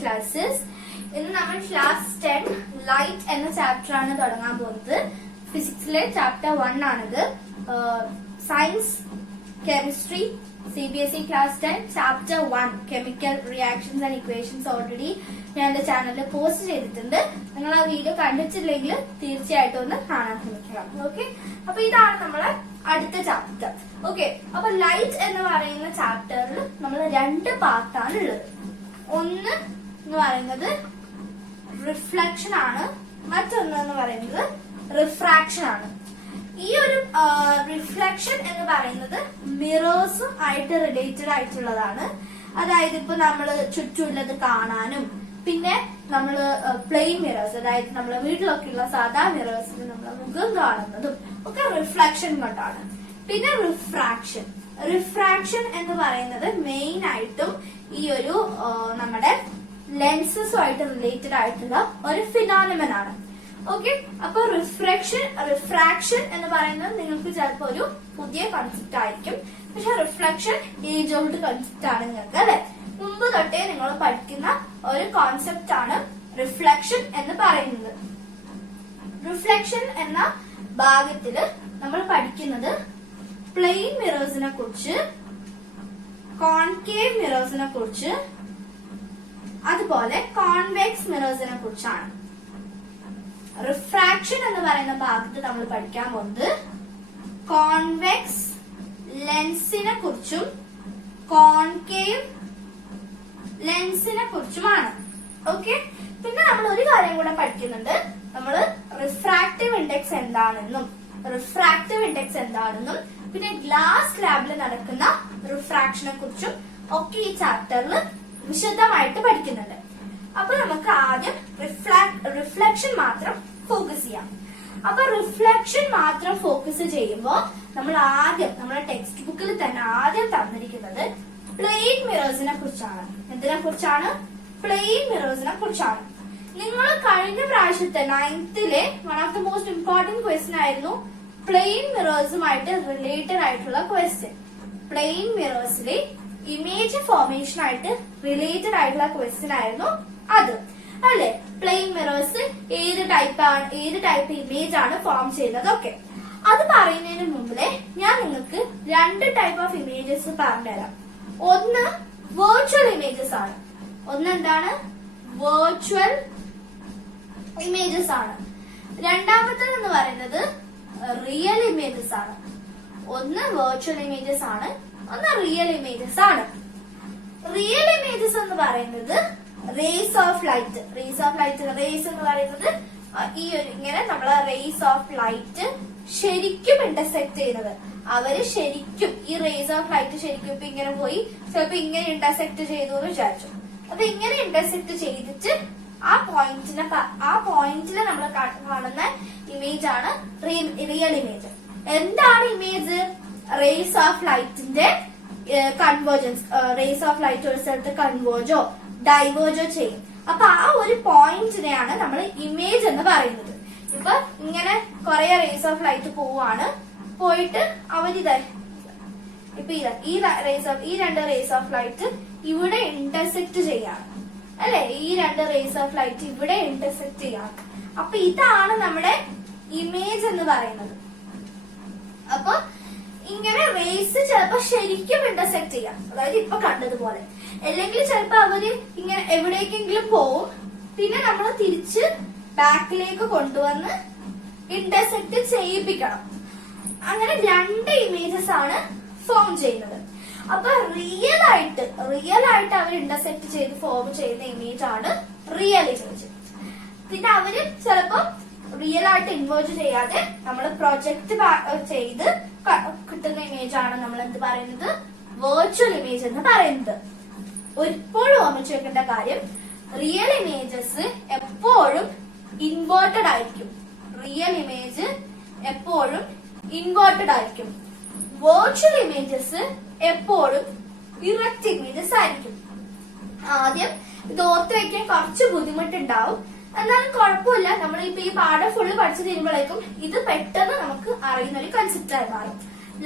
classes. ഇന്ന് നമ്മൾ class 10 light എന്ന ചാപ്റ്റർ ആണ് തുടങ്ങാൻ പോകുന്നത്. ഫിസിക്സിലെ ചാപ്റ്റർ 1 ആണിത്. Science chemistry CBSE class 10 chapter 1 chemical reactions and equations already ഞാൻ എന്റെ ചാനലിൽ പോസ്റ്റ് ചെയ്തിട്ടുണ്ട്. നിങ്ങൾ ആ വീഡിയോ കണ്ടിട്ടില്ലെങ്കിൽ തീർച്ചയായിട്ടും ഒന്ന് കാണാൻ ശ്രമിക്കണം. ഓക്കെ, അപ്പൊ ഇതാണ് നമ്മളെ അടുത്ത ചാപ്റ്റർ. ഓക്കെ, അപ്പൊ ലൈറ്റ് എന്ന് പറയുന്ന ചാപ്റ്ററിൽ നമ്മൾ രണ്ട് പാർട്ടാണ് ഉള്ളത്. ഒന്ന് എന്ന് പറയുന്നത് റിഫ്ലക്ഷൻ ആണ്, മറ്റൊന്ന് എന്ന് പറയുന്നത് റിഫ്രാക്ഷൻ ആണ്. ഈ ഒരു റിഫ്ലക്ഷൻ എന്ന് പറയുന്നത് മിറേഴ്സും ആയിട്ട് റിലേറ്റഡ് ആയിട്ടുള്ളതാണ്. അതായത് ഇപ്പൊ നമ്മള് ചുറ്റുമുള്ളത് കാണാനും പിന്നെ നമ്മള് പ്ലെയിൻ മിറേഴ്സ്, അതായത് നമ്മളെ വീട്ടിലൊക്കെ ഉള്ള സാധാ മിറേഴ്സിൽ നമ്മളെ മുഖം കാണുന്നതും ഒക്കെ റിഫ്ലക്ഷൻ കൊണ്ടാണ്. പിന്നെ റിഫ്രാക്ഷൻ എന്ന് പറയുന്നത് മെയിൻ ആയിട്ടും ഈ ഒരു നമ്മുടെ ലെൻസസുമായിട്ട് റിലേറ്റഡ് ആയിട്ടുള്ള ഒരു ഫിനോമിനൻ ആണ്. ഓക്കെ, അപ്പൊ റിഫ്രാക്ഷൻ എന്ന് പറയുന്നത് നിങ്ങൾക്ക് ചിലപ്പോ ഒരു പുതിയ കൺസെപ്റ്റ് ആയിരിക്കും. പക്ഷെ റിഫ്ലക്ഷൻ ഏജ് ഓൾഡ് കൺസെപ്റ്റ് ആണ് നിങ്ങൾക്ക്, അല്ലെ? മുമ്പ് തൊട്ടേ നിങ്ങൾ പഠിക്കുന്ന ഒരു കോൺസെപ്റ്റ് ആണ് റിഫ്ലക്ഷൻ എന്ന് പറയുന്നത്. റിഫ്ലക്ഷൻ എന്ന ഭാഗത്തില് നമ്മൾ പഠിക്കുന്നത് പ്ലെയിൻ മിറേഴ്സിനെ കുറിച്ച്, കോൺകേവ് മിറേഴ്സിനെ കുറിച്ച്, അതുപോലെ കോൺവെക്സ് മിറേഴ്സിനെ കുറിച്ചാണ്. റിഫ്രാക്ഷൻ എന്ന് പറയുന്ന ഭാഗത്ത് നമ്മൾ പഠിക്കാൻ പോകുന്നത് കോൺവെക്സ് ലെൻസിനെ കുറിച്ചും കോൺകേവ് ലെൻസിനെ കുറിച്ചുമാണ്. ഓക്കെ, പിന്നെ നമ്മൾ ഒരു കാര്യം കൂടെ പഠിക്കുന്നുണ്ട്. നമ്മൾ റിഫ്രാക്റ്റീവ് ഇൻഡെക്സ് എന്താണെന്നും പിന്നെ ഗ്ലാസ് ലാബിൽ നടക്കുന്ന റിഫ്രാക്ഷനെ കുറിച്ചും ഒക്കെ ഈ ചാപ്റ്ററിൽ വിശദമായിട്ട് പഠിക്കുന്നുണ്ട്. അപ്പൊ നമുക്ക് ആദ്യം റിഫ്ലക്ഷൻ മാത്രം ഫോക്കസ് ചെയ്യാം. അപ്പൊ റിഫ്ലക്ഷൻ മാത്രം ഫോക്കസ് ചെയ്യുമ്പോൾ നമ്മൾ ആദ്യം നമ്മുടെ ടെക്സ്റ്റ് ബുക്കിൽ തന്നെ ആദ്യം തന്നിരിക്കുന്നത് പ്ലെയിൻ മിറേഴ്സിനെ കുറിച്ചാണ്. എന്തിനെ കുറിച്ചാണ്? പ്ലെയിൻ മിറേഴ്സിനെ കുറിച്ചാണ്. നിങ്ങൾ കഴിഞ്ഞ പ്രാവശ്യത്തെ 9th one of the most important question ആയിരുന്നു പ്ലെയിൻ മിറേഴ്സുമായിട്ട് റിലേറ്റഡ് ആയിട്ടുള്ള ക്വസ്റ്റ്യൻ. പ്ലെയിൻ മിറേഴ്സിലെ ഇമേജ് ഫോർമേഷൻ ആയിട്ട് റിലേറ്റഡ് ആയിട്ടുള്ള ക്വസ്റ്റ്യൻ ആയിരുന്നു അത്, അല്ലെ? പ്ലെയിൻ മിറേഴ്സ് ഏത് ടൈപ്പ് ഇമേജ് ആണ് ഫോം ചെയ്യുന്നത് ഒക്കെ. അത് പറയുന്നതിന് മുമ്പിലെ ഞാൻ നിങ്ങൾക്ക് രണ്ട് ടൈപ്പ് ഓഫ് ഇമേജസ് പറഞ്ഞുതരാം. ഒന്ന് വെർച്വൽ ഇമേജസ് ആണ്. ഒന്നെന്താണ്? വെർച്വൽ ഇമേജസ് ആണ്. രണ്ടാമത്തേത് എന്ന് പറയുന്നത് റിയൽ ഇമേജസ് ആണ്. ഒന്ന് വെർച്വൽ ഇമേജസ് ആണ്, ഒന്ന് റിയൽ ഇമേജസ് ആണ്. റിയൽ ഇമേജസ് എന്ന് പറയുന്നത് റേസ് ഓഫ് ലൈറ്റ് റേസ് എന്ന് പറയുന്നത് ഈ ഒരു ഇങ്ങനെ നമ്മളെ റേസ് ഓഫ് ലൈറ്റ് ശരിക്കും ഇന്റർസെക്ട് ചെയ്യുന്നത്. അവര് ശരിക്കും ഈ റേസ് ഓഫ് ലൈറ്റ് ശരിക്കും ഇപ്പൊ ഇങ്ങനെ പോയി ചിലപ്പോ ഇങ്ങനെ ഇന്റർസെക്ട് ചെയ്തു എന്ന് വിചാരിച്ചു. അപ്പൊ ഇങ്ങനെ ഇന്റർസെക്ട് ചെയ്തിട്ട് ആ പോയിന്റില് നമ്മൾ കാണുന്ന ഇമേജ് ആണ് റിയൽ ഇമേജ്. എന്താണ് ഇമേജ്? റേസ് ഓഫ് ലൈറ്റിന്റെ കൺവേർജൻസ്. റേസ് ഓഫ് ലൈറ്റ് ഒരു സ്ഥലത്ത് കൺവേർജോ ഡൈവേർജോ ചെയ്യും. അപ്പൊ ആ ഒരു പോയിന്റിനെയാണ് നമ്മൾ ഇമേജ് എന്ന് പറയുന്നത്. ഇപ്പൊ ഇങ്ങനെ കുറെ റേസ് ഓഫ് ലൈറ്റ് പോയിട്ട് ഇപ്പൊ ഈ രണ്ട് റേസ് ഓഫ് ലൈറ്റ് ഇവിടെ ഇന്റർസെക്ട് ചെയ്യാണ്, അല്ലെ? ഈ രണ്ട് റേസ് ഓഫ് ലൈറ്റ് ഇവിടെ ഇന്റർസെക്ട് ചെയ്യാണ്. അപ്പൊ ഇതാണ് നമ്മുടെ ഇമേജ് എന്ന് പറയുന്നത്. അപ്പൊ ഇങ്ങനെ റേസ് ചിലപ്പോ ശരിക്കും ഇന്റർസെക്ട് ചെയ്യാം, അതായത് ഇപ്പൊ കണ്ടതുപോലെ. അല്ലെങ്കിൽ ചിലപ്പോ അവര് ഇങ്ങനെ എവിടേക്കെങ്കിലും പോവും, പിന്നെ നമ്മൾ തിരിച്ച് ബാക്കിലേക്ക് കൊണ്ടുവന്ന് ഇന്റർസെക്ട് ചെയ്യിപ്പിക്കണം. അങ്ങനെ രണ്ട് ഇമേജസ് ആണ് ഫോം ചെയ്യുന്നത്. അപ്പൊ റിയൽ ആയിട്ട് അവർ ഇന്റർസെക്ട് ചെയ്ത് ഫോം ചെയ്യുന്ന ഇമേജ് ആണ് റിയൽ ഇമേജ്. പിന്നെ അവര് ചിലപ്പോ റിയൽ ആയിട്ട് ഇൻവേർട്ട് ചെയ്യാതെ നമ്മൾ പ്രൊജക്ട് ചെയ്ത് കിട്ടുന്ന ഇമേജ് ആണ് നമ്മൾ എന്ത് പറയുന്നത്? വെർച്വൽ ഇമേജ് എന്ന് പറയുന്നത്. ഒരിപ്പോഴും ഓർമ്മിച്ചു വെക്കേണ്ട കാര്യം, റിയൽ ഇമേജസ് എപ്പോഴും ഇൻവേർട്ടഡ് ആയിരിക്കും. വെർച്വൽ ഇമേജസ് എപ്പോഴും ഇറക്റ്റ് ഇമേജസ് ആയിരിക്കും. ആദ്യം ഇത് ഓർത്ത് വെക്കാൻ കുറച്ച് ബുദ്ധിമുട്ടുണ്ടാവും, എന്നാലും കുഴപ്പമില്ല. നമ്മൾ ഇപ്പൊ ഈ പാഠം ഫുള്ള് പഠിച്ചു തീരുമ്പോഴേക്കും ഇത് പെട്ടെന്ന് നമുക്ക് അറിയുന്ന ഒരു കൺസെപ്റ്റ് ആയി മാറും.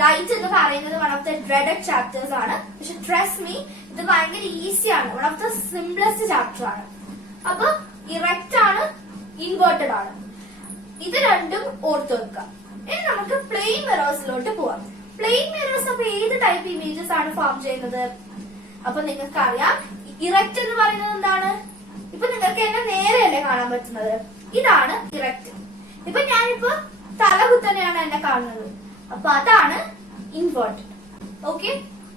ലൈറ്റ് എന്ന് പറയുന്നത് one of the dreaded chapters ആണ്. പക്ഷെ ട്രസ്റ്റ് മീ, ഇത് ഭയങ്കര ഈസിയാണ്, one of the simplest chapter ആണ്. അപ്പൊ ഇറക്റ്റ് ആണ്, ഇൻവേർട്ടഡ് ആണ്. ഇത് രണ്ടും ഓർത്ത് വെക്കാം. ഇനി നമുക്ക് പ്ലെയിൻ മിറേഴ്സിലോട്ട് പോവാം. പ്ലെയിൻ മിറേഴ്സ് അപ്പൊ ഏത് ടൈപ്പ് ഇമേജസ് ആണ് ഫോം ചെയ്യുന്നത്? അപ്പൊ നിങ്ങൾക്ക് അറിയാം, ഇറക്റ്റ് എന്ന് പറയുന്നത് എന്താണ്? ഇപ്പൊ നിങ്ങൾക്ക് എന്നെ നേരെയല്ലേ കാണാൻ പറ്റുന്നത്, ഇതാണ് ഇറക്റ്റ്. ഇപ്പൊ ഞാനിപ്പോ തലകുത്തനെയാണ് എന്നെ കാണുന്നത്, അപ്പൊ അതാണ് ഇൻവേർട്ടഡ്. ഓക്കെ,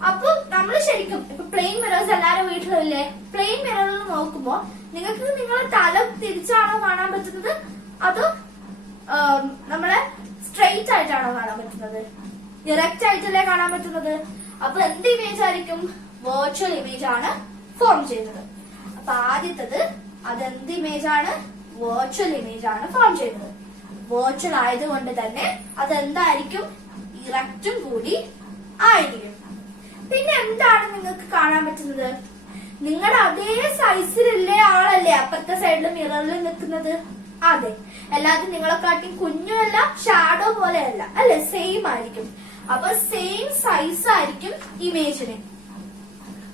അപ്പൊ നമ്മൾ ശരിക്കും ഇപ്പൊ പ്ലെയിൻ മിറേഴ്സ് എല്ലാവരും വീട്ടിലില്ലേ? പ്ലെയിൻ മിററിൽ നോക്കുമ്പോ നിങ്ങൾക്ക് നിങ്ങളെ തല തിരിച്ചാണോ കാണാൻ പറ്റുന്നത്, അതോ നമ്മളെ സ്ട്രെയിറ്റ് ആയിട്ടാണോ കാണാൻ പറ്റുന്നത്? ഇറക്റ്റ് ആയിട്ടല്ലേ കാണാൻ പറ്റുന്നത്. അപ്പൊ എന്ത് ഇമേജ് ആയിരിക്കും? വെർച്വൽ ഇമേജ് ആണ് ഫോം ചെയ്യുന്നത്. അപ്പൊ ആദ്യത്തത് അതെന്ത് ഇമേജ് ആണ്? വെർച്വൽ ഇമേജ് ആണ് ഫോം ചെയ്യുന്നത്. വെർച്വൽ ആയതുകൊണ്ട് തന്നെ അതെന്തായിരിക്കും? ഇറക്റ്റും കൂടി ആയിരിക്കും. പിന്നെ എന്താണ് നിങ്ങൾക്ക് കാണാൻ പറ്റുന്നത്? നിങ്ങളുടെ അതേ സൈസിലുള്ള ആളല്ലേ അപ്പുറത്തെ സൈഡിൽ മിററിൽ നിൽക്കുന്നത്? അതെ, അല്ലാതെ നിങ്ങളെക്കാട്ടി കുഞ്ഞുമല്ല, ഷാഡോ പോലെയല്ല, അല്ലെ? സെയിം ആയിരിക്കും. അപ്പൊ സെയിം സൈസ് ആയിരിക്കും ഇമേജിന്.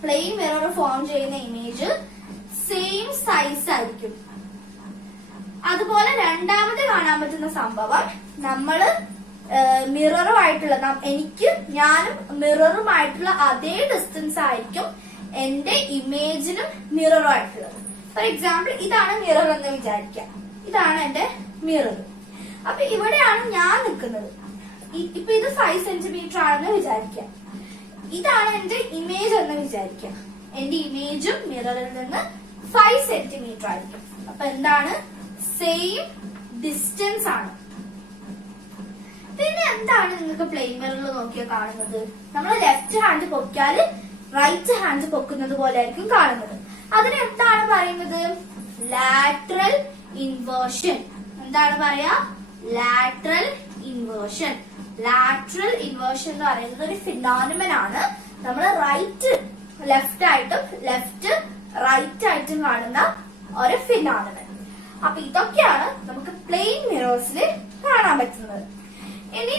പ്ലെയിൻ മിറർ ഫോം ചെയ്യുന്ന ഇമേജ് സെയിം സൈസ് ആയിരിക്കും. അതുപോലെ രണ്ടാമത് കാണാൻ പറ്റുന്ന സംഭവം, നമ്മള് മിററുമായിട്ടുള്ള ഞാനും മിററുമായിട്ടുള്ള അതേ ഡിസ്റ്റൻസ് ആയിരിക്കും എന്റെ ഇമേജിനും മിററുമായിട്ടുള്ളത്. ഫോർ എക്സാമ്പിൾ, ഇതാണ് മിറർ എന്ന് വിചാരിക്കാം. ഇതാണ് എന്റെ മിറർ. അപ്പൊ ഇവിടെയാണ് ഞാൻ നിൽക്കുന്നത്. ഇപ്പൊ ഇത് 5 സെന്റിമീറ്റർ ആണെന്ന് വിചാരിക്കാം. ഇതാണ് എന്റെ ഇമേജ് എന്ന് വിചാരിക്കാം. എന്റെ ഇമേജും മിററിൽ നിന്ന് 5 സെന്റിമീറ്റർ ആയിരിക്കും. അപ്പൊ എന്താണ്? സെയിം ഡിസ്റ്റൻസ് ആണ്. പിന്നെ എന്താണ് നിങ്ങൾക്ക് പ്ലെയിൻ മിററിൽ നോക്കിയാൽ കാണുന്നത്? നമ്മൾ ലെഫ്റ്റ് ഹാൻഡ് പൊക്കിയാല് റൈറ്റ് ഹാൻഡ് പൊക്കുന്നത് പോലെ ആയിരിക്കും കാണുന്നത്. അതിന് എന്താണ് പറയുന്നത്? Lateral inversion. എന്താണ് പറയാ? Lateral inversion. ലാറ്ററൽ ഇൻവേർഷൻ എന്ന് പറയുന്നത് ഒരു ഫിനോമിനൻ ആണ്. നമ്മൾ ലെഫ്റ്റ് ആയിട്ടും ലെഫ്റ്റ് റൈറ്റ് ആയിട്ടും കാണുന്ന ഒരു ഫിനോമിനൻ. അപ്പൊ ഇതൊക്കെയാണ് നമുക്ക് പ്ലെയിൻ മിറേഴ്സിൽ കാണാൻ പറ്റുന്നത്. ഇനി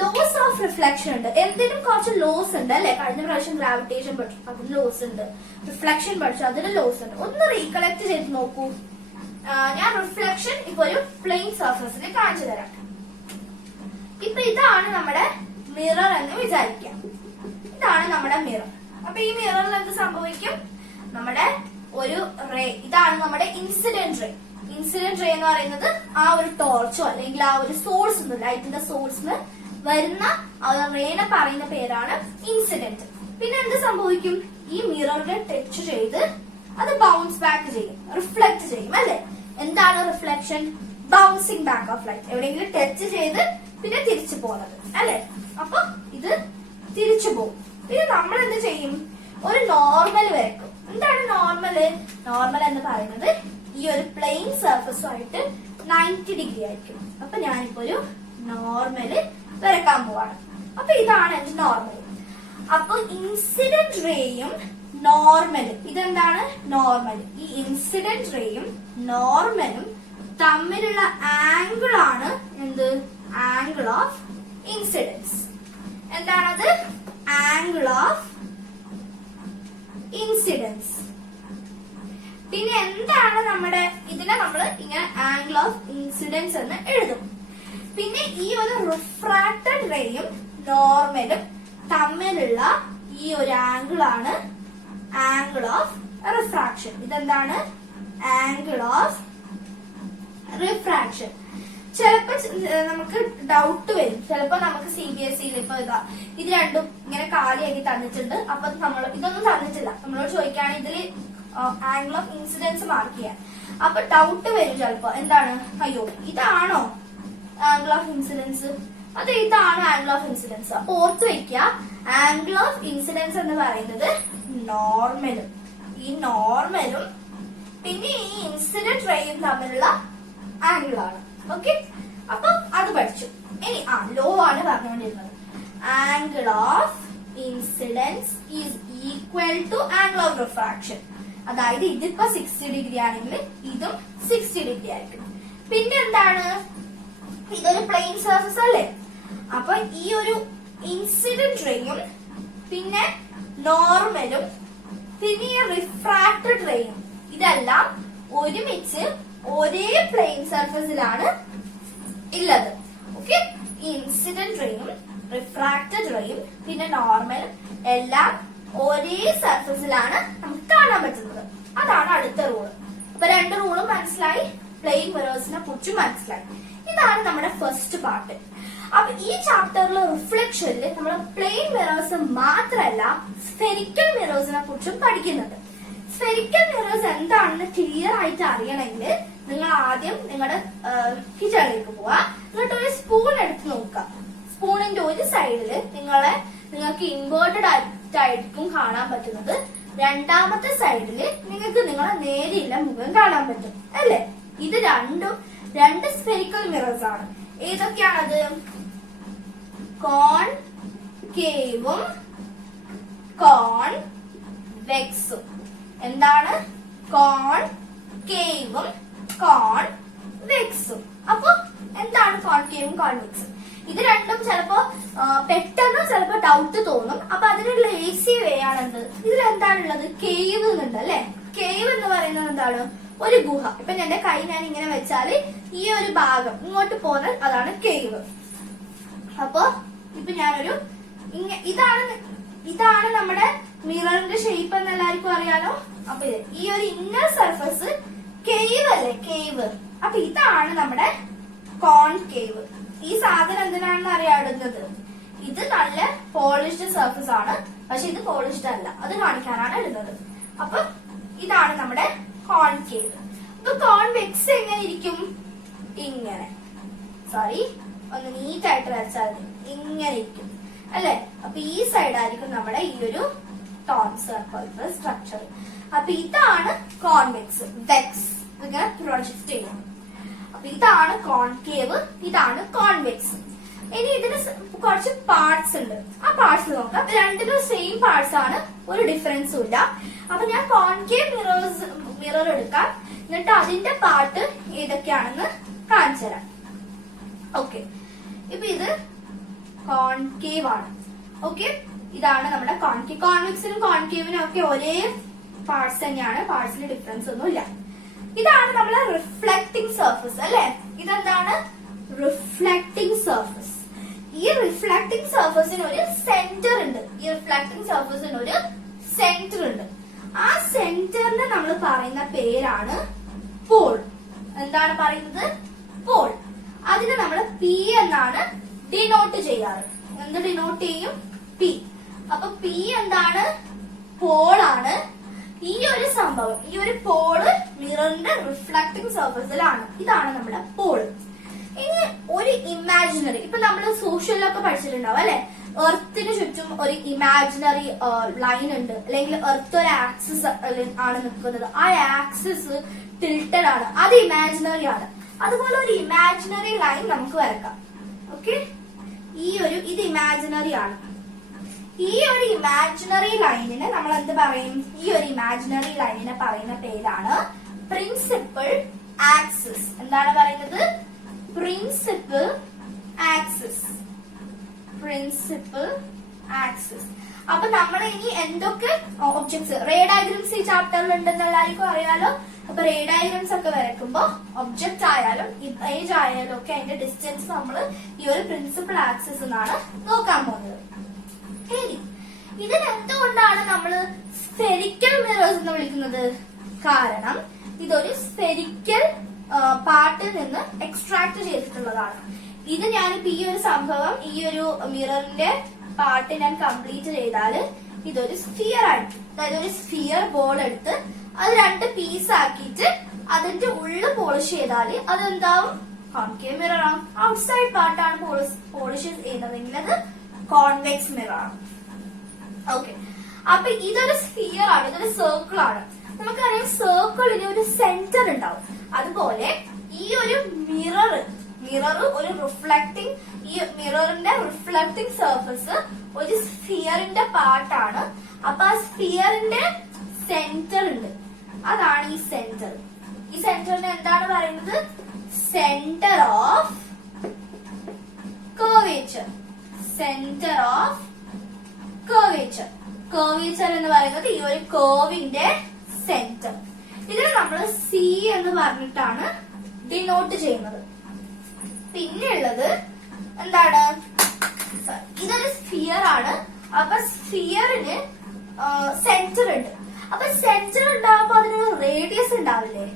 ലോസ് ഓഫ് റിഫ്ലക്ഷൻ ഉണ്ട്. എന്തിനും കുറച്ച് ലോസ് ഉണ്ട്, അല്ലെ? കഴിഞ്ഞ പ്രാവശ്യം ഗ്രാവിറ്റേഷൻ പഠിച്ചു, അതിന് ലോസ് ഉണ്ട്. റിഫ്ലക്ഷൻ പഠിച്ചു, അതിന് ലോസ് ഉണ്ട്. ഒന്ന് റീകളക്ട് ചെയ്ത് നോക്കൂ. ഞാൻ റിഫ്ലക്ഷൻ ഇപ്പൊ ഒരു പ്ലെയിൻ സർഫസിൽ കാണിച്ചു തരാം. ഇപ്പൊ ഇതാണ് നമ്മുടെ മിറർ എന്ന് വിചാരിക്കാം. ഇതാണ് നമ്മുടെ മിറർ. അപ്പൊ ഈ മിററിൽ എന്ത് സംഭവിക്കും? നമ്മുടെ ഒരു റേ, ഇതാണ് നമ്മുടെ ഇൻസിഡന്റ് റേ. ഇൻസിഡന്റ് റേ എന്ന് പറയുന്നത് ആ ഒരു ടോർച്ചോ അല്ലെങ്കിൽ ആ ഒരു സോഴ്സ് ഉണ്ട്, ലൈറ്റിന്റെ സോഴ്സിന് വരുന്ന ആ റേനെ പറയുന്ന പേരാണ് ഇൻസിഡന്റ്. പിന്നെ എന്ത് സംഭവിക്കും? ഈ മിററിനെ ടച്ച് ചെയ്ത് അത് ബൗൺസ് ബാക്ക് ചെയ്യും, റിഫ്ലക്ട് ചെയ്യും, അല്ലെ? എന്താണ് reflection? Bouncing back of light. എവിടെയെങ്കിലും ടച്ച് ചെയ്ത് പിന്നെ തിരിച്ചു പോകുന്നത്, അല്ലെ? അപ്പൊ ഇത് തിരിച്ചു പോകും. പിന്നെ നമ്മൾ എന്ത് ചെയ്യും? ഒരു നോർമൽ വരയ്ക്കും. എന്താണ് നോർമല്? നോർമൽ എന്ന് പറയുന്നത് ഈ ഒരു പ്ലെയിൻ സർഫസുമായിട്ട് 90 ഡിഗ്രി ആയിരിക്കും. അപ്പൊ ഞാനിപ്പോ ഒരു നോർമല് വരക്കാൻ പോവാണ്. അപ്പൊ ഇതാണ് എന്റെ നോർമൽ. അപ്പൊ ഇൻസിഡന്റ് റേയും നോർമലും, ഇതെന്താണ്? നോർമൽ. ഈ ഇൻസിഡന്റ് റേയും നോർമലും തമ്മിലുള്ള ആംഗിൾ ആണ് എന്ത്? Angle of incidence. എന്താണത്? Angle of incidence. പിന്നെ എന്താണ് നമ്മുടെ ഇതിനെ നമ്മൾ ഇങ്ങനെ ആംഗിൾ ഓഫ് ഇൻസിഡൻസ് എന്ന് എഴുതും. പിന്നെ ഈ ഒരു റിഫ്രാക്റ്റഡ് റേയും നോർമലും തമ്മിലുള്ള ഈ ഒരു ആംഗിൾ ആണ് ആംഗിൾ ഓഫ് റിഫ്രാക്ഷൻ. ഇതെന്താണ്? Angle of refraction. ചിലപ്പോ നമുക്ക് ഡൗട്ട് വരും. ചിലപ്പോ നമുക്ക് CBSE ഇപ്പൊ ഇത് രണ്ടും ഇങ്ങനെ കാലിയാക്കി തന്നിട്ടുണ്ട്. അപ്പൊ നമ്മൾ ഇതൊന്നും തന്നിട്ടില്ല, നമ്മളോട് ചോദിക്കുകയാണ് ഇതില് ആംഗിൾ ഓഫ് ഇൻസിഡൻസ് മാർക്ക് ചെയ്യാൻ. അപ്പൊ ഡൗട്ട് വരും ചിലപ്പോ. എന്താണ്? അയ്യോ, ഇതാണോ ആംഗിൾ ഓഫ് ഇൻസിഡൻസ്? അത് ഇതാണ് ആംഗിൾ ഓഫ് ഇൻസിഡൻസ്. അപ്പൊ ഓർത്ത് വെക്കുക, ആംഗിൾ ഓഫ് ഇൻസിഡൻസ് എന്ന് പറയുന്നത് നോർമലും ഈ നോർമലും പിന്നെ ഈ ഇൻസിഡന്റ് റേയും തമ്മിലുള്ള ആംഗിൾ ആണ്. ഓക്കെ, അപ്പൊ അത് പഠിച്ചു. ഇനി ലോ ആണ് പറഞ്ഞുകൊണ്ടിരുന്നത്. Angle of incidence is equal to angle of refraction. അതായത് ഇതിപ്പോ 60 ഡിഗ്രി ആണെങ്കിൽ ഇതും 60 ഡിഗ്രി ആയിരിക്കും. പിന്നെ എന്താണ്? ഇതൊരു പ്ലെയിൻ സർഫസ് അല്ലേ? അപ്പൊ ഈ ഒരു ഇൻസിഡന്റ് റേയും പിന്നെ നോർമലും പിന്നെ ഈ റിഫ്രാക്റ്റഡ് റേയും ഇതെല്ലാം ഒരുമിച്ച് ഒരേ പ്ലെയിൻ സർഫസിലാണ് ഉള്ളത്. ഓക്കെ, ഇൻസിഡന്റ് റേയും റിഫ്രാക്റ്റഡ് റേയും പിന്നെ നോർമൽ എല്ലാം ഒരേ സർഫസിലാണ് നമുക്ക് കാണാൻ പറ്റുന്നത്. അതാണ് അടുത്ത റൂള്. അപ്പൊ രണ്ട് റൂളും മനസ്സിലായി, പ്ലെയിൻ മിറേഴ്സിനെ കുറിച്ച് മനസ്സിലായി. ഇതാണ് നമ്മുടെ ഫസ്റ്റ് പാർട്ട്. അപ്പൊ ഈ ചാപ്റ്ററിലെ റിഫ്ലക്ഷനിൽ നമ്മൾ പ്ലെയിൻ മിറേഴ്സ് മാത്രമല്ല സ്ഫെറിക്കൽ മിറേഴ്സിനെ കുറിച്ചും പഠിക്കുന്നുണ്ട്. സ്ഫെറിക്കൽ മിറേഴ്സ് എന്താണെന്ന് ക്ലിയർ ആയിട്ട് അറിയണമെങ്കിൽ നിങ്ങൾ ആദ്യം നിങ്ങളുടെ കിച്ചണിലേക്ക് പോവാ, എന്നിട്ട് ഒരു സ്പൂൺ എടുത്ത് നോക്കുക. സ്പൂണിന്റെ ഒരു സൈഡില് നിങ്ങൾക്ക് ഇൻവേർട്ടഡ് ആയിട്ടായിരിക്കും കാണാൻ പറ്റുന്നത്, രണ്ടാമത്തെ സൈഡില് നിങ്ങൾക്ക് നിങ്ങളെ നേരെയുള്ള മുഖം കാണാൻ പറ്റും അല്ലെ. ഇത് രണ്ട് സ്ഫെറിക്കൽ മിറേഴ്സ് ആണ്. ഏതൊക്കെയാണത്? കോൺകേവും കോൺവെക്സും. എന്താണ്? കോൺകേവും കോൺവെക്സും. അപ്പൊ എന്താണ് കോൺകേവും കോൺവെക്സും? ഇത് രണ്ടും പെട്ടെന്ന് ചിലപ്പോ ഡൗട്ട് തോന്നും. അപ്പൊ അതിനുള്ള ഈസി വേ ആണെന്ത്? ഇതിലെന്താണുള്ളത്? കേവ് എന്നുണ്ട് അല്ലെ. കേവ് എന്ന് പറയുന്നത് എന്താണ്? ഒരു ഗുഹ. ഇപ്പൊ എന്റെ കൈ ഞാൻ ഇങ്ങനെ വെച്ചാല് ഈ ഒരു ഭാഗം ഇങ്ങോട്ട് പോന്നാൽ അതാണ് കേവ്. അപ്പൊ ഇപ്പൊ ഞാനൊരു ഇതാണ് നമ്മുടെ മിററിന്റെ ഷേപ്പ് എന്ന് എല്ലാവർക്കും അറിയാലോ. അപ്പൊ ഈ ഒരു ഇന്നർ സർഫസ് കേവ് അല്ലേ, കേവ്. അപ്പൊ ഇതാണ് നമ്മുടെ കോൺകേവ്. ഈ സാധനം എന്തിനാണെന്ന് അറിയാടുന്നത്? ഇത് നല്ല പോളിഷ്ഡ് സർഫസ് ആണ്, പക്ഷെ ഇത് പോളിഷ്ഡ് അല്ല, അത് കാണിക്കാനാണ് ഇടുന്നത്. അപ്പൊ ഇതാണ് നമ്മുടെ കോൺകേവ്. അപ്പൊ കോൺവെക്സ് എങ്ങനെ ഇരിക്കും? ഇങ്ങനെ, സോറി ഒന്ന് നീറ്റ് ആയിട്ട് വരച്ചാൽ ഇങ്ങനെ ഇരിക്കും അല്ലെ. അപ്പൊ ഈ സൈഡായിരിക്കും നമ്മുടെ ഈ ഒരു ടോൺസർ പോലത്തെ സ്ട്രക്ചർ. അപ്പൊ ഇതാണ് കോൺവെക്സ്. വെക്സ് ഇങ്ങനെ പ്രൊജക്ട് ചെയ്യണം. അപ്പൊ ഇതാണ് കോൺകേവ്, ഇതാണ് കോൺവെക്സ്. ഇനി ഇതിന് കുറച്ച് പാർട്സ് ഉണ്ട്. ആ പാർട്സ് നോക്കാം. രണ്ടിലും സെയിം പാർട്സ് ആണ്, ഒരു ഡിഫറൻസും ഇല്ല. അപ്പൊ ഞാൻ കോൺകേവ് മിറർ എടുക്കാം, എന്നിട്ട് അതിന്റെ പാർട്ട് ഏതൊക്കെയാണെന്ന് കാണിച്ചു തരാം. ഓക്കെ, ഇപ്പൊ ഇത് കോൺകേവ് ആണ്. ഓക്കെ, ഇതാണ് നമ്മുടെ കോൺകേവ്. കോൺവെക്സിനും കോൺകേവിനും ഒക്കെ ഒരേ പാർട്സ് തന്നെയാണ്, പാർട്സിന് ഡിഫറൻസ് ഒന്നും ഇല്ല. ഇതാണ് നമ്മളെ റിഫ്ലക്റ്റിംഗ് സർഫസ് അല്ലെ. ഇതെന്താണ്? Reflecting surface. ഈ റിഫ്ലക്റ്റിംഗ് സർഫസിന് ഒരു സെന്റർ ഉണ്ട്. ആ സെന്ററിന് നമ്മൾ പറയുന്ന പേരാണ് പോൾ. എന്താണ് പറയുന്നത്? പോൾ. അതിനെ നമ്മൾ പി എന്നാണ് ഡിനോട്ട് ചെയ്യാറ്. എന്ത് ഡിനോട്ട് ചെയ്യും? പി. അപ്പൊ പി എന്താണ്? പോളാണ്. ഈ ഒരു സംഭവം, ഈ ഒരു പോള് മിററിന്റെ റിഫ്ലക്റ്റിംഗ് സർഫസിലാണ്. ഇതാണ് നമ്മുടെ പോള്. ഇനി ഒരു ഇമാജിനറി, ഇപ്പൊ നമ്മൾ സോഷ്യലിലൊക്കെ പഠിച്ചിട്ടുണ്ടാവും അല്ലെ. എർത്തിന് ചുറ്റും ഒരു ഇമാജിനറി ലൈൻ ഉണ്ട്, അല്ലെങ്കിൽ എർത്ത് ഒരു ആക്സിസ് ആണ് നിൽക്കുന്നത്. ആ ആക്സിസ് ടിൽറ്റഡ് ആണ്, അത് ഇമാജിനറി ആണ്. അതുപോലെ ഒരു ഇമാജിനറി ലൈൻ നമുക്ക് വരക്കാം. ഓക്കെ, ഇത് ഇമാജിനറി ആണ്. ഈ ഒരു ഇമാജിനറി ലൈനിനെ നമ്മൾ എന്ത് പറയും? ഈ ഒരു ഇമാജിനറി ലൈനിനെ പറയുന്ന പേരാണ് പ്രിൻസിപ്പൽ ആക്സിസ്. എന്താണ് പറയുന്നത്? Principal axis. അപ്പൊ നമ്മൾ ഇനി എന്തൊക്കെ ഒബ്ജക്ട്സ്, റേ ഡയഗ്രംസ് ഈ ചാപ്റ്ററിൽ ഉണ്ടെന്ന് എല്ലാവർക്കും അറിയാലോ. അപ്പൊ റേ ഡയഗ്രംസ് ഒക്കെ വരയ്ക്കുമ്പോ ഒബ്ജക്റ്റ് ആയാലും ഇമേജ് ആയാലും ഒക്കെ അതിന്റെ ഡിസ്റ്റൻസ് നമ്മൾ ഈ ഒരു പ്രിൻസിപ്പൽ ആക്സിസ് എന്നാണ് നോക്കാൻ പോകുന്നത്. ഇനി ഇതിനെന്തുകൊണ്ടാണ് നമ്മൾ സ്ഫെറിക്കൽ മിറേഴ്സ് എന്ന് വിളിക്കുന്നത്? കാരണം ഇതൊരു സ്ഫെറിക്കൽ പാർട്ടിൽ നിന്ന് എക്സ്ട്രാക്ട് ചെയ്തിട്ടുള്ളതാണ്. ഇത് ഞാനിപ്പോ ഈ ഒരു സംഭവം, ഈ ഒരു മിററിന്റെ പാർട്ട് ഞാൻ കംപ്ലീറ്റ് ചെയ്താല് ഇതൊരു സ്ഫിയർ ആയിട്ട്, അതായത് ഒരു സ്ഫിയർ ബോൾ എടുത്ത് അത് രണ്ട് പീസ് ആക്കിയിട്ട് അതിന്റെ ഉള്ളിൽ പോളിഷ് ചെയ്താല് അതെന്താവും? കോൺകേവ് മിറർ ആണ്. ഔട്ട്സൈഡ് പാർട്ടാണ് പോളിഷ് ചെയ്യുന്നതെങ്കിൽ അത് കോൺവെക്സ് മിറർ ആണ്. ഓക്കെ, അപ്പൊ ഇതൊരു സ്ഫിയർ ആണ്, ഇതൊരു സർക്കിൾ ആണ്. നമുക്കറിയാം സർക്കിളിന് ഒരു സെന്റർ ഉണ്ടാവും. അതുപോലെ ഈ ഒരു മിറർ ഒരു റിഫ്ലക്റ്റിംഗ്, ഈ മിററിന്റെ റിഫ്ലക്റ്റിംഗ് സർഫസ് ഒരു സ്ഫിയറിന്റെ പാർട്ടാണ്. അപ്പൊ ആ സ്ഫിയറിന്റെ സെന്റർ ഉണ്ട്, അതാണ് ഈ സെന്റർ. ഈ സെന്ററിന് എന്താണ് പറയുന്നത്? Centre of curvature. കർവേച്ചർ എന്ന് പറയുന്നത് ഈ ഒരു കർവിന്റെ സെന്റർ. ഇതിനെ നമ്മൾ സി എന്ന് പറഞ്ഞിട്ടാണ് ഡിനോട്ട് ചെയ്യുന്നത്. പിന്നെയുള്ളത് എന്താണ്? ഇതൊരു സ്ഫിയർ ആണ്. അപ്പൊ സ്ഫിയറിന് സെന്റർ ഉണ്ട്. അപ്പൊ സെന്റർ ഉണ്ടാകുമ്പോ അതിനൊരു റേഡിയസ് ഉണ്ടാവില്ലേ?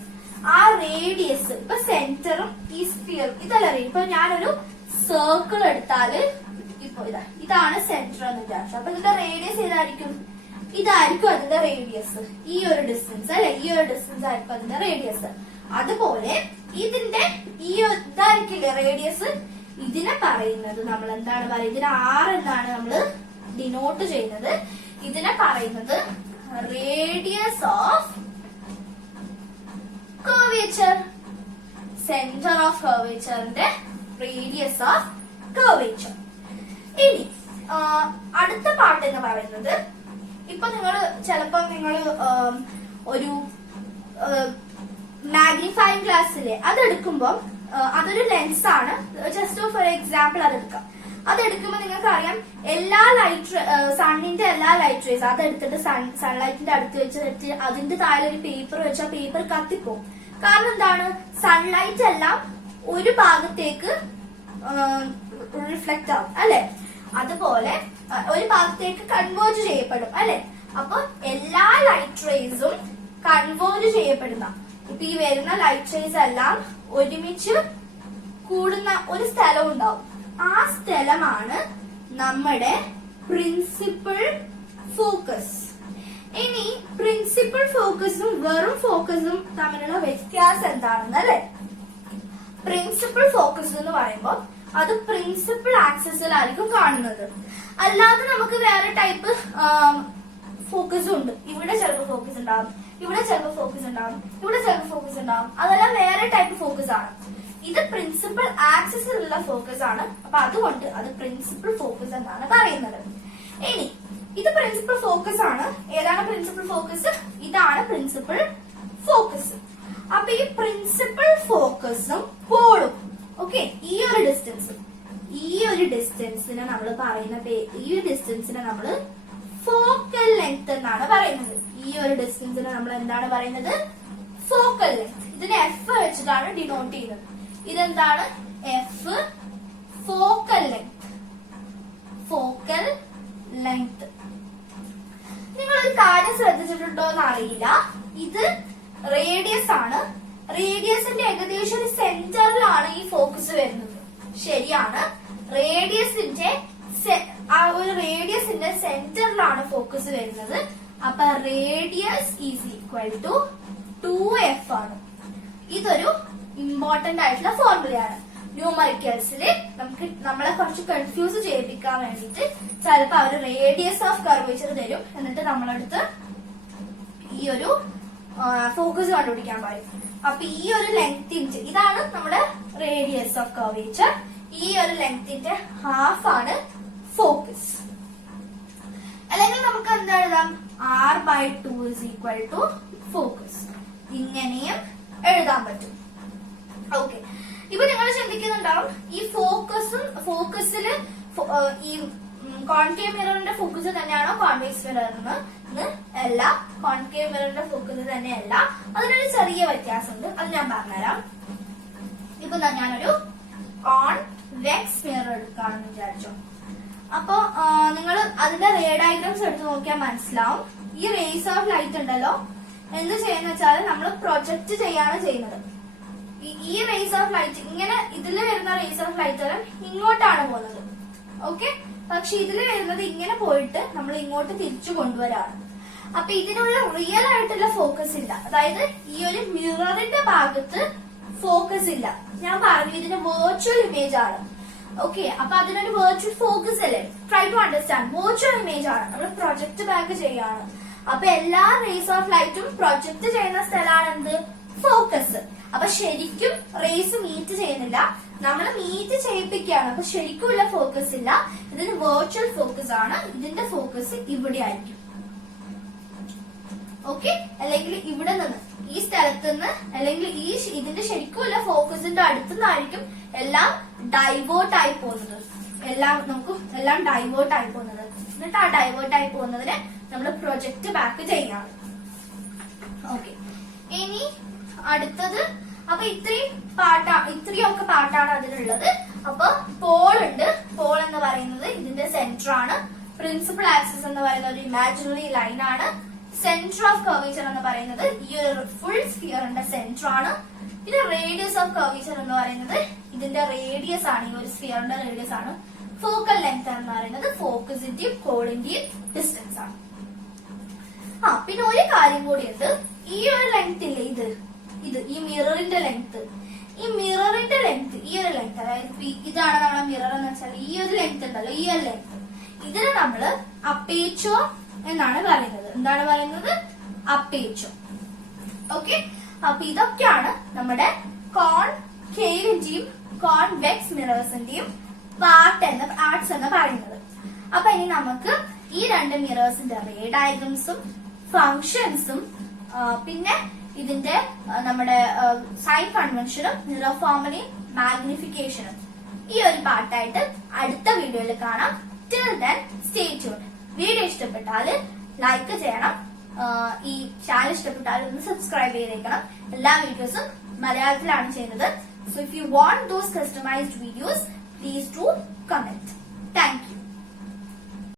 ആ റേഡിയസ് ഇപ്പൊ സെന്ററും ഈ സ്ഫിയറും ഇതല്ല. ഇപ്പൊ ഞാനൊരു സർക്കിൾ എടുത്താല് ഇപ്പൊ ഇതാണ് സെന്റർ എന്ന് വിചാരിച്ചു. അപ്പൊ ഇതിന്റെ റേഡിയസ് ഏതായിരിക്കും? ഇതായിരിക്കും അതിന്റെ റേഡിയസ്. ഈ ഒരു ഡിസ്റ്റൻസ് അല്ലെ? ഈ ഒരു ഡിസ്റ്റൻസ് ആയിരിക്കും അതിന്റെ റേഡിയസ്. അതുപോലെ ഇതിന്റെ ഈ ഇതായിരിക്കില്ലേ റേഡിയസ്? ഇതിനെ പറയുന്നത് നമ്മൾ എന്താണ് പറയുന്നത്? ഇതിന് ആർ എന്നാണ് നമ്മൾ ഡിനോട്ട് ചെയ്യുന്നത്. ഇതിനെ പറയുന്നത് radius of curvature. Centre of കർവേച്ചറിന്റെ റേഡിയസ് ഓഫ് കർവേച്ചർ. ഇനി അടുത്ത പാർട്ട് എന്ന് പറയുന്നത്, ഇപ്പൊ നിങ്ങൾ ഒരു മാഗ്നിഫൈങ് ഗ്ലാസ്സിലെ അതെടുക്കുമ്പോ അതൊരു ലെൻസ് ആണ്. ജസ്റ്റ് ഫോർ എക്സാമ്പിൾ അതെടുക്കാം. അതെടുക്കുമ്പോൾ നിങ്ങൾക്ക് അറിയാം സണ്ണിന്റെ എല്ലാ ലൈറ്റ് റേസ് അതെടുത്തിട്ട് സൺലൈറ്റിന്റെ അടുത്ത് വെച്ചിട്ട് അതിന്റെ താഴെ ഒരു പേപ്പർ വെച്ച് ആ പേപ്പർ കത്തിപ്പോകും. കാരണം എന്താണ്? സൺലൈറ്റ് എല്ലാം ഒരു ഭാഗത്തേക്ക് റിഫ്ലക്ട് ആവും അല്ലെ? അതുപോലെ ഒരു ഭാഗത്തേക്ക് കൺവേർജ് ചെയ്യപ്പെടും അല്ലെ? അപ്പൊ എല്ലാ ലൈറ്റ് റേസും കൺവേർജ് ചെയ്യപ്പെടുന്ന, ഇപ്പൊ ഈ വരുന്ന ലൈറ്റ് റേസ് എല്ലാം ഒരുമിച്ച് കൂടുന്ന ഒരു സ്ഥലം ഉണ്ടാവും. ആ സ്ഥലമാണ് നമ്മുടെ പ്രിൻസിപ്പൽ ഫോക്കസ്. ഇനി പ്രിൻസിപ്പൽ ഫോക്കസും വെറും ഫോക്കസും തമ്മിലുള്ള വ്യത്യാസം എന്താണെന്ന് അല്ലെ? പ്രിൻസിപ്പൽ ഫോക്കസ് എന്ന് പറയുമ്പോൾ അത് പ്രിൻസിപ്പൽ ആക്സിസിലായിരിക്കും കാണുന്നത്. അല്ലാതെ നമുക്ക് വേറെ ടൈപ്പ് ഫോക്കസ് ഉണ്ട്. ഇവിടെ ചിലപ്പോൾ ഫോക്കസ് ഉണ്ടാവും, ഇവിടെ ചിലപ്പോൾ ഫോക്കസ് ഉണ്ടാവും, ഇവിടെ ചിലപ്പോൾ ഫോക്കസ് ഉണ്ടാവും. അതെല്ലാം വേറെ ടൈപ്പ് ഫോക്കസ് ആണ്. ഇത് പ്രിൻസിപ്പൽ ആക്സിസിലുള്ള ഫോക്കസ് ആണ്. അപ്പൊ അതുകൊണ്ട് അത് പ്രിൻസിപ്പൽ ഫോക്കസ് എന്നാണ് പറയുന്നത്. ഇനി ഇത് പ്രിൻസിപ്പൽ ഫോക്കസ് ആണ്. ഏതാണ് പ്രിൻസിപ്പൽ ഫോക്കസ്? ഇതാണ് പ്രിൻസിപ്പൽ ഫോക്കസ്. അപ്പൊ ഈ പ്രിൻസിപ്പൽ ഫോക്കസും പോളും ഓക്കെ ഈ ഒരു ഡിസ്റ്റൻസിനെ നമ്മൾ പറയുന്ന ഈ ഒരു ഡിസ്റ്റൻസിനെ നമ്മൾ ഫോക്കൽ ലെങ്ത് എന്നാണ് പറയുന്നത്. ഈ ഒരു ഡിസ്റ്റൻസിനെ നമ്മൾ എന്താണ് പറയുന്നത്? Focal length. ഇതിനെ എഫ് വെച്ചിട്ടാണ് ഡിനോട്ട് ചെയ്യുന്നത്. ഇതെന്താണ്? F focal length. Focal length. നിങ്ങളൊരു കാര്യം ശ്രദ്ധിച്ചിട്ടുണ്ടോ എന്ന് അറിയില്ല. ഇത് റേഡിയസ് ആണ്. റേഡിയസിന്റെ ഏകദേശം ഒരു സെന്ററിലാണ് ഈ ഫോക്കസ് വരുന്നത്. ശരിയാണ്. റേഡിയസിന്റെ സെന്ററിലാണ് ഫോക്കസ് വരുന്നത്. അപ്പൊ radius is equal to 2f ആണ്. ഇതൊരു ഇമ്പോർട്ടന്റ് ആയിട്ടുള്ള ഫോർമുലയാണ്. ന്യൂമറിക്കൽസിൽ നമ്മളെ കുറച്ച് കൺഫ്യൂസ് ചെയ്യിപ്പിക്കാൻ വേണ്ടിയിട്ട് ചിലപ്പോൾ അവർ റേഡിയസ് ഓഫ് കർവേച്ചർ തരും. എന്നിട്ട് നമ്മളടുത്ത് ഈ ഒരു ഫോക്കസ് കണ്ടുപിടിക്കാൻ പറയും. അപ്പൊ ഈ ഒരു ലെങ്തിന്റെ ഇതാണ് നമ്മുടെ റേഡിയസ് ഓഫ് കർവേച്ചർ. ഈ ഒരു ലെങ്തിന്റെ ഹാഫ് ആണ് ഫോക്കസ്. അല്ലെങ്കിൽ നമുക്ക് എന്താ എഴുതാം? r/2 is equal to focus. ഇങ്ങനെയും എഴുതാൻ പറ്റും. ഓക്കെ. ഇപ്പൊ നിങ്ങൾ ചിന്തിക്കുന്നുണ്ടാവും ഈ ഫോക്കസില് ഈ കോൺകേവ് മിററിന്റെ ഫോക്കസ് തന്നെയാണോ കോൺവെക്സ് മിററിന്? അല്ല, കോൺകേവ് മിററിന്റെ ഫോക്കസ് തന്നെയല്ല. അതിനൊരു ചെറിയ വ്യത്യാസമുണ്ട്. അത് ഞാൻ പറഞ്ഞുതരാം. ഇപ്പൊ ഞാനൊരു കോൺവെക്സ് മിറർ എടുക്കാണെന്ന് വിചാരിച്ചോ. അപ്പൊ നിങ്ങൾ അതിന്റെ റേ ഡയഗ്രാംസ് എടുത്ത് നോക്കിയാൽ മനസ്സിലാവും. ഈ റേസ് ഓഫ് ലൈറ്റ് ഉണ്ടല്ലോ, എന്ത് ചെയ്യുന്ന വെച്ചാൽ നമ്മൾ പ്രൊജക്ട് ചെയ്യാണ് ചെയ്യുന്നത്. ഈ റേസ് ഓഫ് ലൈറ്റ് ഇങ്ങനെ ഇതിൽ വരുന്ന റേസ് ഓഫ് ലൈറ്റ് ഇങ്ങോട്ടാണ് പോകുന്നത്. ഓക്കെ. പക്ഷെ ഇതിൽ വരുന്നത് ഇങ്ങനെ പോയിട്ട് നമ്മൾ ഇങ്ങോട്ട് തിരിച്ചു കൊണ്ടുവരാണ്. അപ്പൊ ഇതിനുള്ള റിയൽ ആയിട്ടുള്ള ഫോക്കസ് ഇല്ല. അതായത് ഈ ഒരു മിററിന്റെ ഭാഗത്ത് ഫോക്കസ് ഇല്ല. ഞാൻ പറഞ്ഞു ഇതിന് വെർച്വൽ ഇമേജ് ആണ്. ഓക്കെ. അപ്പൊ അതിനൊരു വെർച്വൽ ഫോക്കസ് അല്ലേ? Try to understand. Virtual image ആണ്. നമ്മൾ പ്രൊജക്ട് ബാക്ക് ചെയ്യാണ്. അപ്പൊ എല്ലാ റേസ് ഓഫ് ലൈറ്റും പ്രൊജക്ട് ചെയ്യുന്ന സ്ഥലമാണ് എന്ത്? ഫോക്കസ്. അപ്പൊ ശരിക്കും റേസ് മീറ്റ് ചെയ്യുന്നില്ല, നമ്മൾ മീറ്റ് ചെയ്യിപ്പിക്കുകയാണ്. അപ്പൊ ശരിക്കുമുള്ള ഫോക്കസ് ഇല്ല. ഇതിന് വെർച്വൽ ഫോക്കസ് ആണ്. ഇതിന്റെ ഫോക്കസ് ഇവിടെ ആയിരിക്കും. ഓക്കെ. അല്ലെങ്കിൽ ഇവിടെ നിന്ന് ഈ സ്ഥലത്ത് നിന്ന് അല്ലെങ്കിൽ ഇതിന്റെ ശരിക്കുമുള്ള ഫോക്കസിന്റെ അടുത്തുനിന്നായിരിക്കും എല്ലാം ഡൈവേർട്ട് ആയി പോകുന്നത്. എല്ലാം ഡൈവേർട്ട് ആയി പോകുന്നത്. എന്നിട്ട് ആ ഡൈവേർട്ട് ആയി പോകുന്നതിനെ നമ്മൾ പ്രൊജക്ട് ബാക്ക് ചെയ്യാറ്. ഓക്കെ, ഇനി അടുത്തത് അപ്പൊ ഇത്രയൊക്കെ പാർട്ടാണ് അതിലുള്ളത്. അപ്പൊ പോൾ ഉണ്ട്. പോൾ എന്ന് പറയുന്നത് ഇതിന്റെ സെന്റർ ആണ്. പ്രിൻസിപ്പൽ ആക്സിസ് എന്ന് പറയുന്ന ഒരു ഇമാജിനറി ലൈൻ ആണ്. സെന്റർ ഓഫ് കർവേച്ചർ എന്ന് പറയുന്നത് ഈ ഒരു ഫുൾ സ്ഫിയറിന്റെ സെന്റർ ആണ്. പിന്നെ റേഡിയസ് ഓഫ് കർവേച്ചർ എന്ന് പറയുന്നത് ഇതിന്റെ റേഡിയസ് ആണ്. ഈ ഒരു സ്ഫിയറിന്റെ റേഡിയസ് ആണ്. ഫോക്കൽ ലെങ്ത് എന്ന് പറയുന്നത് ഫോക്കസിന്റെയും കോണിന്റെയും ഡിസ്റ്റൻസ് ആണ്. പിന്നെ ഒരു കാര്യം കൂടിയുണ്ട്. ഈ ഒരു ലെങ്ത് ഇല്ലേ, ഇത് ഈ മിററിന്റെ ലെങ്ത്, ഈ മിററിന്റെ ലെങ്ത്, ഈ ഒരു ലെങ്ത്, അതായത് ഇതാണ് നമ്മുടെ മിറർ എന്ന് വെച്ചാൽ ഈ ഒരു ലെങ്ത് ഉണ്ടല്ലോ, ഈ ഒരു ലെങ്ത്, ഇതിന് നമ്മള് അപ്പേച്ചോ എന്നാണ് പറയുന്നത്. എന്താണ് പറയുന്നത്? അപ്പേച്ചോ. ഓക്കെ, അപ്പൊ ഇതൊക്കെയാണ് നമ്മുടെ കോൺകേവിന്റെയും കോൺവെക്സ് മിറേഴ്സിന്റെയും പാർട്സ് എന്ന് പറയുന്നത്. അപ്പൊ ഇനി നമുക്ക് ഈ രണ്ട് മിറേഴ്സിന്റെ റേ ഡയഗ്രംസും ഫങ്ഷൻസും പിന്നെ ഇതിന്റെ നമ്മുടെ സൈൻ കൺവെൻഷനും മിറർ ഫോർമുലയും മാഗ്നിഫിക്കേഷനും ഈ ഒരു പാർട്ടായിട്ട് അടുത്ത വീഡിയോയിൽ കാണാം. Till then stay tuned. Video ഇഷ്ടപ്പെട്ടാൽ ലൈക്ക് ചെയ്യണം. ഈ ചാനൽ ഇഷ്ടപ്പെട്ടാൽ ഒന്ന് സബ്സ്ക്രൈബ് ചെയ്തേക്കണം. എല്ലാ വീഡിയോസും മലയാളത്തിലാണ് ചെയ്യുന്നത്. So if you want those customised videos, please do comment. Thank you.